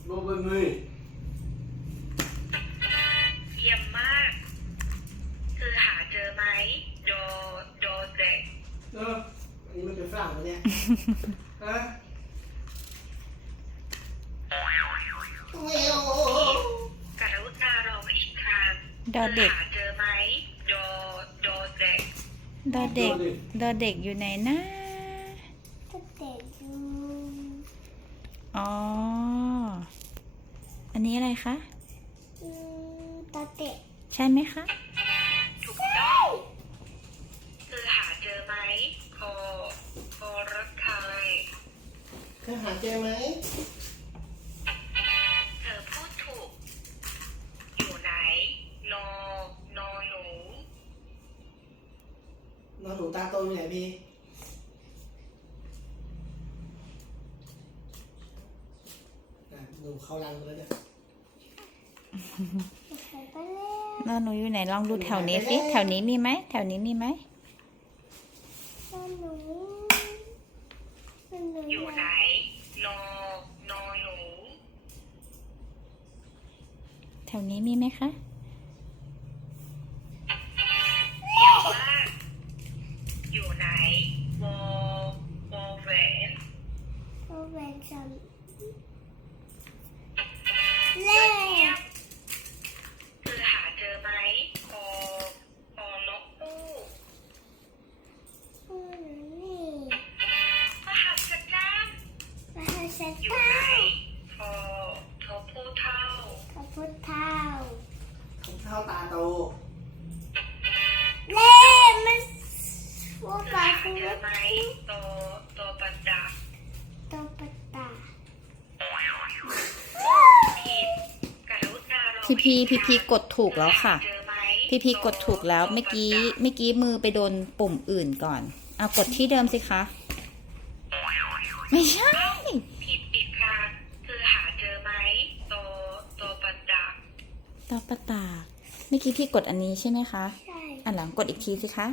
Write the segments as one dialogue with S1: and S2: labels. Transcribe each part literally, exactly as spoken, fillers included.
S1: โรเบิร์ตเลย
S2: เยี่ยมมากคือหาเจอไหมโดโดเด็ก
S1: เอออันนี้มันเป็นฝรั่งปะเนี่ยฮะ
S2: กรุณาลองอีกครั้ง
S3: ดอเด็ก
S2: หาเจอไหมโดโดเด็ก
S3: ดอเด็กดอเด็กอยู่ไหนนะ
S4: ดอเด็กอยู่
S3: อ๋ออันนี้อะไรคะ
S4: อืมดอเด็ก
S3: ใช่ไหมคะ
S2: ถูกต้องคือหาเจอไหมโคโครถไทย
S1: เธอหาเจอไหม
S2: เธอพูดถูกอยู่ไหนโนโนหนู
S1: นอนหนูตาโตอยู่ไหนพี่หนูเข้ารังไปแล้วเนี่ย
S3: นอนหนูอยู่ไหนลองดูแถวนี้สิแถวนี้มีไหมแถวนี้มีไหม
S2: อยู่ไหนโนโนหนู
S3: แถวนี้มีไหมคะ
S2: เยี่ยมมากอยู่ไหนโวโวเวน
S4: โวเวนจังเล่
S2: คือหาเจอไหมโอโอนกฮูก
S4: อืมนี่
S2: มหัศจรรย์
S4: มหัศจรรย์
S2: อยู่ไหนโทโทผู้เท่า
S4: พระพุทธเท้า
S1: ผมเท่าตาโต
S4: เล่มันวัว
S2: คือ
S4: ปลา
S2: หา
S4: คุ
S2: เจอไหมโตโตปัจจัก
S4: ตัวปตา
S2: ผิดกรุณาลอง
S3: พี่พีพี่พีกดถูกแล้วค่ะ
S2: เจอไหม
S3: พี่พีกดถูกแล้วเมื่อกี้เมื่อกี้มือไปโดนปุ่มอื่นก่อนเอากดที่เดิมสิคะไม่ใช่
S2: ผิดอีกครั้งคือหาเจอไหมโตโตปัจจัก
S3: ตอปะตาเมื่อกี้พี่กดอันนี้ใช่ไหมคะ
S4: ใช่
S3: อันหลังกดอีกทีสิคะ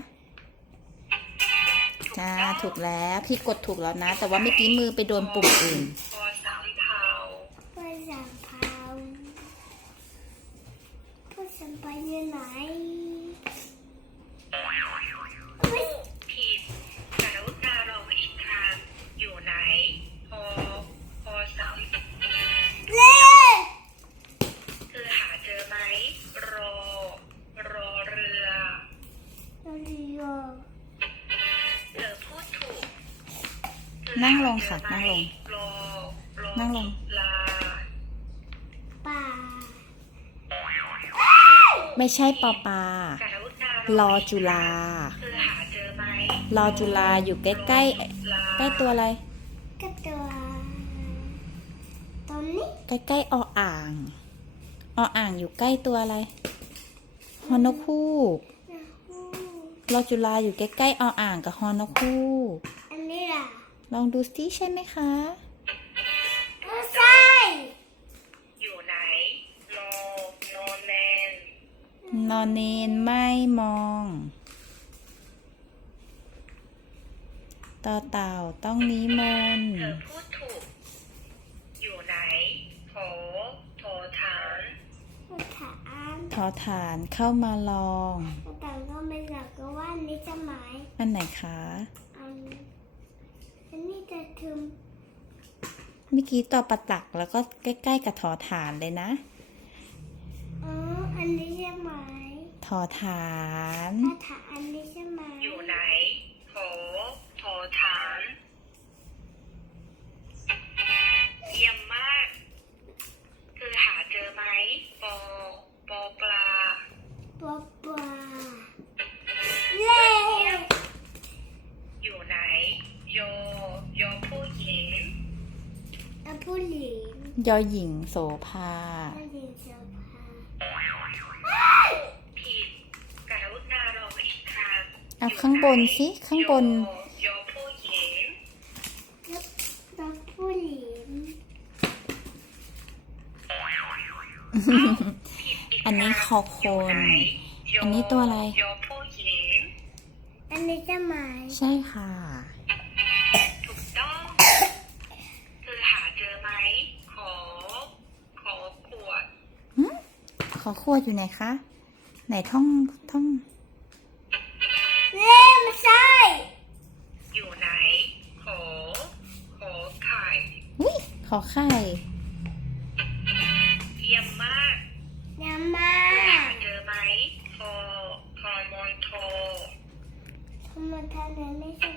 S3: จ้าถูกแล้วพี่กดถูกแล้วนะ แต่ว่าเมื่อกี้มือไปโดนปุ่มอื่น
S2: พอสามเผา
S4: ภาษาพาวภาษาไปอยู่ไหนเฮ้ย
S2: ผิดกรุณาลองอีกครั้งอยู่ไหนพอพอสาม
S4: เล่
S2: คือหาเจอไหมรอรอเรือ
S4: เราเรียน
S2: เธอพูดถูก
S3: นั่งลงค่ะนั่งลง
S2: รอรอ
S3: นั่งลง
S2: ลา
S4: ป่า
S3: ไม่ใช่ปอปาก
S2: รุณาร
S3: อจุฬา
S2: คือหาเจอไหม
S3: รอจุฬาอยู่ใกล้ใกล้
S2: ลา
S3: ใกล้ตัวอะไร
S4: ก็ตัวตรงนี้
S3: ใกล้ใกล้ออ่างออ่างอยู่ใกล้ตัวอะไรฮอนกฮูก
S4: นะฮู
S3: รอจุฬาอยู่ใกล้ใกล้ออ่างกับฮอนกฮูก
S4: อันนี้ล่ะ
S3: ลองดูสิใช่ไหมคะ
S4: ไม่ใช่
S2: อยู่ไหนโนโนแนน
S3: นอนเนนไม่มองต่อเต่าต้องนิมนต์
S2: เธอพูดถูก อยู่ไหนโถโถฐาน
S4: ภาษาอัน
S3: ทอฐานเข้ามาลอง
S4: ภาษาก็ไม่หลักก็ว่าอันนี้จะหมาย
S3: อันไหนคะ
S4: อันอันนี้จะถึง
S3: เมื่อกี้ต่อประตักแล้วก็ใกล้ๆกับทอฐานเลยนะ
S4: อ๋ออันนี้จะหมาย
S3: ทอฐาน
S4: ภาษาอันนี้จะหมาย
S2: อยู่ไหนโถโถฐานเยี่ยมมาก คือหาเจอไหมปอปอปลา
S4: ปัวปัวเล่
S2: อยู่ไหนโยโยผู้หญิง
S4: อะผู้หญิง
S3: ยอหญิงโสภา
S4: ผู้หญิงเสื้อผ้า
S2: ผิดกรุณาลองอีกครั้ง
S3: เอาข้างบนสิข้างบน
S2: โยโยผู้หญิง
S4: แล้วแล้วผู้หญิง
S3: อันนี้คอคน อันนี้ตัวอะไร
S2: โยผู้หญิง
S4: อันนี้จะหมาย
S3: ใช่ค่ะ
S2: ถูกต้อง คือหาเจอไหมขอ
S3: ขอขวดอยู่ไหนคะ ไหนท่องท่อง
S4: เล่ไม่ใช่
S2: อยู่ไหนขอขอไข่
S3: อุ้ยขอไข่
S2: เยี่ยมมาก
S4: ยามา
S2: เธอหาเจอไหมคอคอมอนโท
S4: ทำไมทำไมไม่ใช่